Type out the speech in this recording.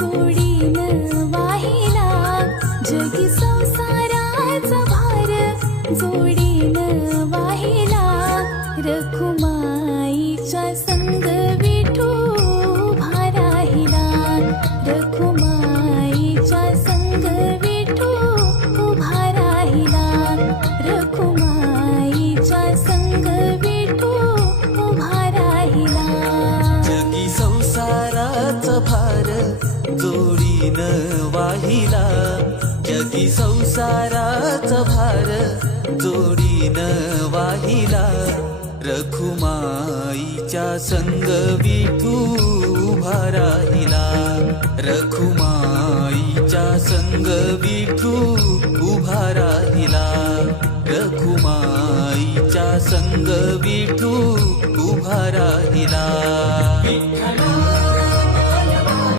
जोडीनं वाहिला जगी संसाराचा भार जोडीनं वाहिला रखुमाईच्या संग विठू उभा राहिला रखुमाईच्या संग विठू उभा राहिला रखुमाईच्या संग विठू उभा राहिला जगी संसाराचा भार जोडीनं वाहिला जगी संसाराचा भार जोडीनं वाहिला रखुमाईच्या संग विठू उभा राहिला रखुमाईच्या संग विठू उभा राहिला रखुमाईच्या संग विठू उभा राहिला